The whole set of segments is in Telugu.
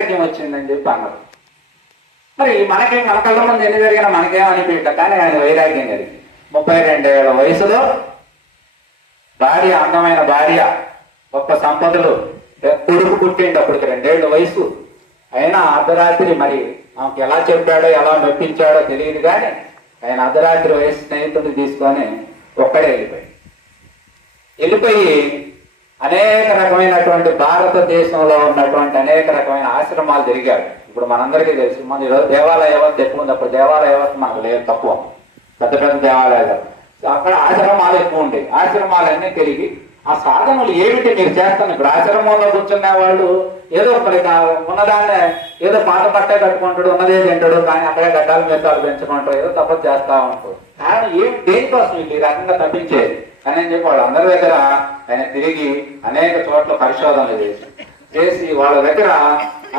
వచ్చిందని చెప్పి అన్నారు. మరి మన కళ్ళ ముందు ఎన్ని జరిగినా మనకేం అనిపించట, కానీ ఆయన వైరాగ్యం జరిగింది. 32 ఏళ్ల వయసులో భార్య, అందమైన భార్య, గొప్ప సంపదలు, కొడుకు పుట్టిండి అప్పటికి 2 ఏళ్ల వయసు అయినా అర్ధరాత్రి, మరి ఆమెకు ఎలా చెప్పాడో ఎలా మెప్పించాడో తెలియదు, కానీ ఆయన అర్ధరాత్రి వయసు స్నేహితుడిని తీసుకొని ఒక్కడే వెళ్ళిపోయి అనేక రకమైనటువంటి భారతదేశంలో ఉన్నటువంటి అనేక రకమైన ఆశ్రమాలు తిరిగాడు. ఇప్పుడు మనందరికీ తెలుసు, మన ఈరోజు దేవాలయ వ్యవస్థ ఎక్కువ ఉంది, అప్పుడు దేవాలయ వ్యవస్థ మనకు లేదు, తక్కువ, పెద్ద పెద్ద దేవాలయాలు. అక్కడ ఆశ్రమాలు ఎక్కువ ఉండేవి. ఆశ్రమాలన్నీ తిరిగి ఆ సాధనలు ఏమిటి మీరు చేస్తాను. ఇప్పుడు ఆశ్రమంలో కూర్చున్న వాళ్ళు ఏదో మరి ఉన్నదాన్నే ఏదో పాత పట్టే కట్టుకుంటాడు, ఉన్నదే తింటాడు, కానీ అక్కడే గడ్డాలు మెత్తాలు పెంచుకుంటాడు, ఏదో తప్పదు చేస్తా ఉంటాడు. కానీ ఏం దేనికోసం వీళ్ళు ఈ రకంగా తప్పించేది అని చెప్పి వాళ్ళు అందరి దగ్గర ఆయన తిరిగి అనేక చోట్ల పరిశోధనలు చేసి వాళ్ళ దగ్గర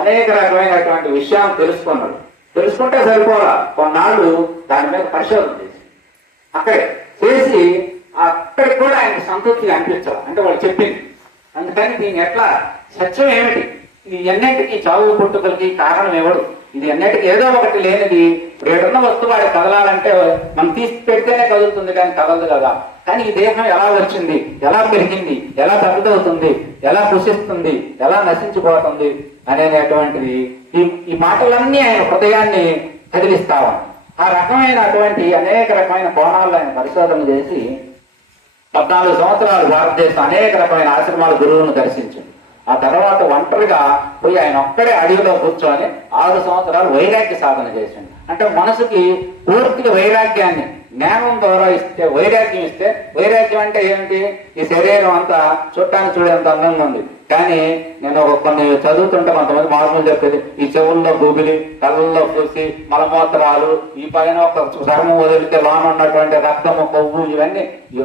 అనేక రకమైనటువంటి విషయాలు తెలుసుకున్నాడు. తెలుసుకుంటే సరిపోలా, కొన్నాళ్ళు దాని మీద పరిశోధన అక్కడే చేసి అక్కడికి కూడా ఆయనకు సంతృప్తిగా అనిపించాలి. అంటే వాళ్ళు చెప్పింది. అందుకని దీన్ని ఎట్లా సత్యం ఏమిటి, ఇది ఎన్నింటికి చావు పుట్టుకలకి కారణం ఎవడు, ఇది ఎన్నింటికి ఏదో ఒకటి లేనిది. ఇప్పుడు ఏడున్న వస్తువు వాడికి కదలాలంటే మనం తీసి పెడితేనే కదులుతుంది, కానీ కదలదు కదా. కానీ ఈ దేహం ఎలా వచ్చింది, ఎలా పెరిగింది, ఎలా తగ్గుతవుతుంది, ఎలా కృషిస్తుంది, ఎలా నశించిపోతుంది అనేటువంటిది ఈ మాటలన్నీ ఆయన హృదయాన్ని కదిలిస్తావా. ఆ రకమైనటువంటి అనేక రకమైన కోణాల్లో ఆయన పరిశోధన చేసి 14 సంవత్సరాలు భారతదేశం అనేక రకమైన ఆశ్రమాల గురువులను దర్శించింది. ఆ తర్వాత ఒంటరిగా పోయి ఆయన ఒక్కడే అడవిలో కూర్చొని 6 సంవత్సరాలు వైరాగ్య సాధన చేసింది. అంటే మనసుకి పూర్తిగా వైరాగ్యాన్ని జ్ఞానం ద్వారా ఇస్తే, వైరాగ్యం ఇస్తే, వైరాగ్యం అంటే ఏమిటి, ఈ శరీరం అంతా చుట్టానికి చూడేంత అందంగా ఉంది, కానీ నేను కొన్ని చదువుతుంటే కొంతమంది మార్పులు చెప్పేది, ఈ చెవుల్లో గుబిలి, కళ్ళల్లో పూసి, మలమూత్రాలు, ఈ పైన ఒక చర్మం వదిలితే లోన ఉన్నటువంటి రక్తము, కొవ్వు, ఇవన్నీ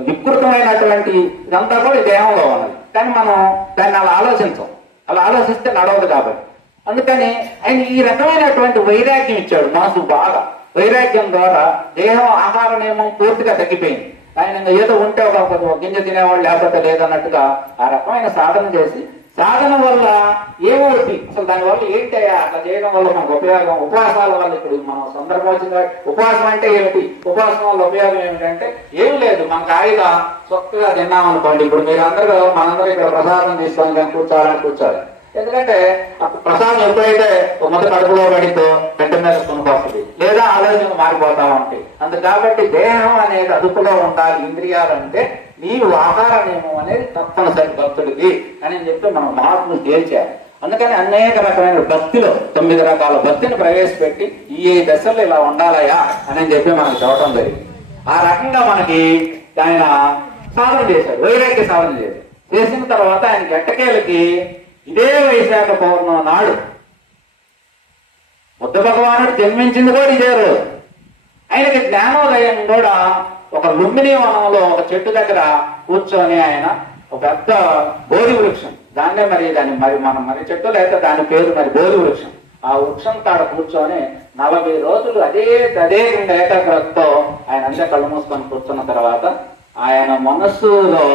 వికృతమైనటువంటి ఇదంతా కూడా ఈ దేహంలో ఉన్నది. కానీ మనం దాన్ని అలా ఆలోచించాం, అలా ఆలోచిస్తే నడవదు కాబట్టి. అందుకని ఆయన ఈ రకమైనటువంటి వైరాగ్యం ఇచ్చాడు. మనసు బాగా వైరాగ్యం ద్వారా దేహం ఆహార నియమం పూర్తిగా తగ్గిపోయింది. ఆయన ఏదో ఉంటే ఒక గింజ తినేవాళ్ళు లేకపోతే లేదన్నట్టుగా ఆ రకమైన సాధన చేసి, సాధన వల్ల ఏమవుతుంది అసలు, దానివల్ల ఏంటయ్యా అట్లా చేయడం వల్ల మనకు ఉపయోగం, ఉపవాసాల వల్ల ఇప్పుడు మనం సందర్భం వచ్చింది. ఉపవాసం అంటే ఏమిటి, ఉపవాసం వల్ల ఉపయోగం ఏమిటంటే ఏమి లేదు, మనకు హాయిగా చక్కగా తిన్నామనుకోండి. ఇప్పుడు మీరు అందరూ మనందరూ ఇక్కడ ప్రసాదం తీసుకొని కానీ కూర్చోవాలి. ఎందుకంటే ప్రసాదం ఎప్పుడైతే మొదటి కడుపులో పడితో గంట మీద కొనుకొస్తుంది, లేదా ఆలోచన మారిపోతా ఉంటాయి. అందు కాబట్టి దేహం అనేది అదుపులో ఉండాలి. ఇంద్రియాలంటే నీవు ఆహార నియమం అనేది తప్పనిసరి భక్తుడికి అని చెప్పి మనం మార్పును తేల్చాలి. అందుకని అనేక రకమైన భక్తిలో 9 రకాల భక్తిని ప్రవేశపెట్టి ఈ దశల్లో ఇలా ఉండాలయా అని చెప్పి మనకు చెప్పడం జరిగింది. ఆ రకంగా మనకి ఆయన సాధన చేశాడు, వైరాగ్య సాధన చేశాడు. చేసిన తర్వాత ఆయన గట్టకేలకి ఇదే వైశాఖ పౌర్ణమి నాడు బుద్ధ భగవానుడు జన్మించింది కూడా ఇదే రోజు. ఆయనకి జ్ఞానోదయం కూడా ఒక లుంబిని వనంలో ఒక చెట్టు దగ్గర కూర్చొని ఆయన ఒక పెద్ద బోధి వృక్షం, దాన్నే దాన్ని మనం చెట్టు లేకపోతే దాని పేరు బోధి వృక్షం. ఆ వృక్షం కాడ కూర్చొని 40 రోజులు అదే ఏకాగ్రతతో ఆయన అంతా కళ్ళు మూసుకొని కూర్చున్న తర్వాత ఆయన మనస్సులో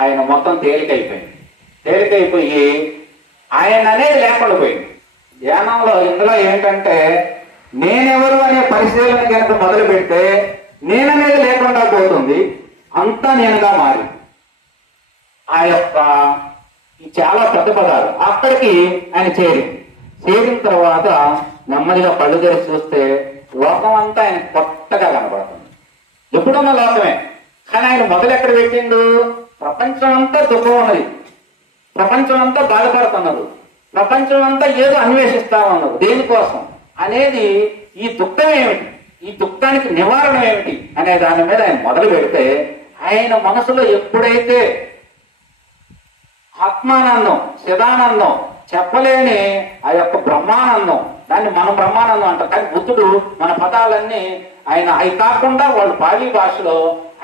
ఆయన మొత్తం తేలికైపోయి ఆయన అనేది లేకుండా పోయింది. ధ్యానంలో ఇందులో ఏంటంటే నేనెవరు అనే పరిశీలన కనుక మొదలు పెడితే నేననేది లేకుండా పోతుంది, అంతా నేనుగా మారి ఆ యొక్క చాలా పెద్ద పదాలు అక్కడికి ఆయన చేరిన తర్వాత నెమ్మదిగా కళ్ళు తెరిచి చూస్తే లోకం అంతా ఆయన కొత్తగా కనబడుతుంది. ఎప్పుడున్న లోకమే, కానీ ఆయన మొదలు ఎక్కడ పెట్టిండు, ప్రపంచం అంతా దుఃఖం ఉన్నది, ప్రపంచం అంతా బాధపడుతున్నారు, ప్రపంచం అంతా ఏదో అన్వేషిస్తా ఉన్నారు. దేనికోసం అనేది, ఈ దుఃఖం ఏమిటి, ఈ దుఃఖానికి నివారణ ఏమిటి అనే దాని మీద ఆయన మొదలు పెడితే ఆయన మనసులో ఎప్పుడైతే ఆత్మానందం, చిదానందం, చెప్పలేని ఆ యొక్క బ్రహ్మానందం, దాన్ని మనం బ్రహ్మానందం అంటారు, కానీ బుద్ధుడు మన పదాలన్నీ ఆయన అవి కాకుండా వాళ్ళు పాలీ భాషలో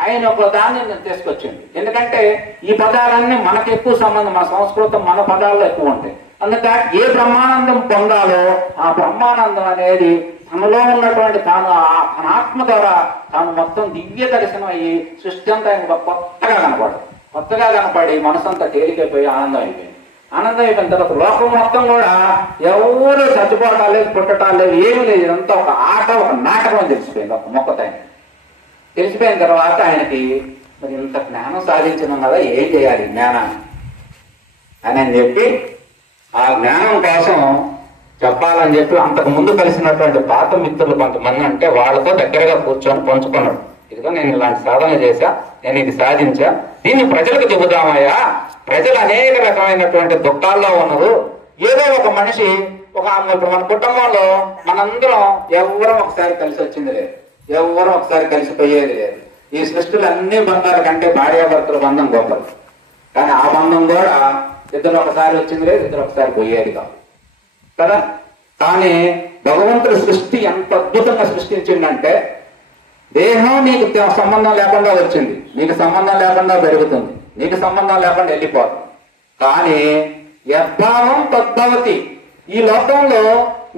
ఆయన ఒక దాన్ని తీసుకొచ్చింది. ఎందుకంటే ఈ పదాలన్నీ మనకు ఎక్కువ సంబంధం, మన సంస్కృతం మన పదాల్లో ఎక్కువ ఉంటాయి. అందుకని ఏ బ్రహ్మానందం పొందాలో ఆ బ్రహ్మానందం అనేది తనలో ఉన్నటువంటి తాను తన ఆత్మ ద్వారా తాను మొత్తం దివ్య దర్శనం అయ్యి సృష్టి అంతా కొత్తగా కనపడి మనసు అంతా తేలికైపోయి ఆనందం అయిపోయింది. ఆనందం అయిపోయిన తర్వాత లోకం మొత్తం కూడా ఎవరు చచ్చిపోవటాలు లేదు, పుట్టటాలు లేదు, ఏమీ లేదు. ఇదంతా ఒక ఆట, ఒక నాటకం అని తెలిసిపోయింది ఒక మొక్కతో. తెలిసిపోయిన తర్వాత ఆయనకి మరి ఇంత జ్ఞానం సాధించినాం కదా, ఏం చేయాలి జ్ఞానాన్ని అని చెప్పి ఆ జ్ఞానం కోసం చెప్పాలని చెప్పి అంతకు ముందు కలిసినటువంటి పాత మిత్రులు కొంతమంది అంటే వాళ్ళతో దగ్గరగా కూర్చొని పంచుకున్నాడు. ఇదిగో నేను ఇలాంటి సాధన చేశా, నేను ఇది సాధించా, దీన్ని ప్రజలకు చెబుదామయ్యా, ప్రజలు అనేక రకమైనటువంటి దుఃఖాల్లో ఉన్నారు. ఏదో ఒక మనిషి ఇప్పుడు మన కుటుంబంలో మనందరం ఎవరం ఒకసారి కలిసి వచ్చింది లేదు, ఎవరం ఒకసారి కలిసిపోయేది లేదు. ఈ సృష్టిలో అన్ని బంధాల కంటే భార్యాభర్తల బంధం గొప్పది. కానీ ఆ బంధం కూడా ఇద్దరు ఒకసారి వచ్చింది లేదు, ఇద్దరు ఒకసారి పోయేది కాదు కదా. కానీ భగవంతుడి సృష్టి ఎంత అద్భుతంగా సృష్టించిందంటే, దేహం నీకు సంబంధం లేకుండా వచ్చింది, నీకు సంబంధం లేకుండా పెరుగుతుంది, నీకు సంబంధం లేకుండా వెళ్ళిపోతుంది. కానీ యద్భావం తద్భవతి. ఈ లోకంలో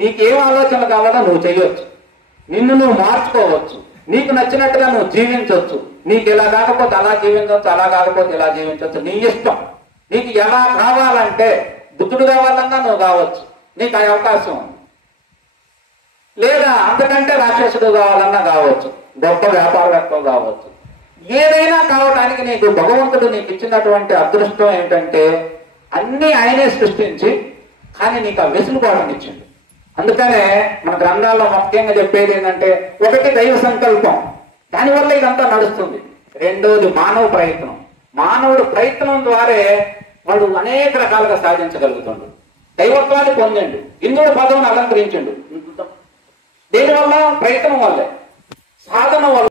నీకేం ఆలోచన కావాలో నువ్వు చేయొచ్చు, నిన్ను నువ్వు మార్చుకోవచ్చు, నీకు నచ్చినట్టుగా నువ్వు జీవించవచ్చు. నీకు ఇలా కాకపోతే అలా జీవించవచ్చు, అలా కాకపోతే ఇలా జీవించవచ్చు, నీ ఇష్టం. నీకు ఎలా కావాలంటే బుద్ధుడు కావాలన్నా నువ్వు కావచ్చు, నీకు ఆ అవకాశం ఉంది. లేదా అంతకంటే రాక్షసుడు కావాలన్నా కావచ్చు, గొప్ప వ్యాపారవేత్త కావచ్చు. ఏదైనా కావడానికి నీకు భగవంతుడు నీకు ఇచ్చినటువంటి అదృష్టం ఏంటంటే అన్ని ఆయనే సృష్టించి, కానీ నీకు ఆ వెసులుబాటుని ఇచ్చింది. అందుకనే మన గ్రంథాల్లో ముఖ్యంగా చెప్పేది ఏంటంటే, ఒకటి దైవ సంకల్పం, దానివల్ల ఇదంతా నడుస్తుంది. రెండోది మానవ ప్రయత్నం. మానవుడు ప్రయత్నం ద్వారే వాడు అనేక రకాలుగా సాధించగలుగుతుండు. దైవత్వాన్ని పొందండు, ఇంద్రుడు పదవిని అలంకరించండు. దేనివల్ల? ప్రయత్నం వల్లే, సాధన వల్ల.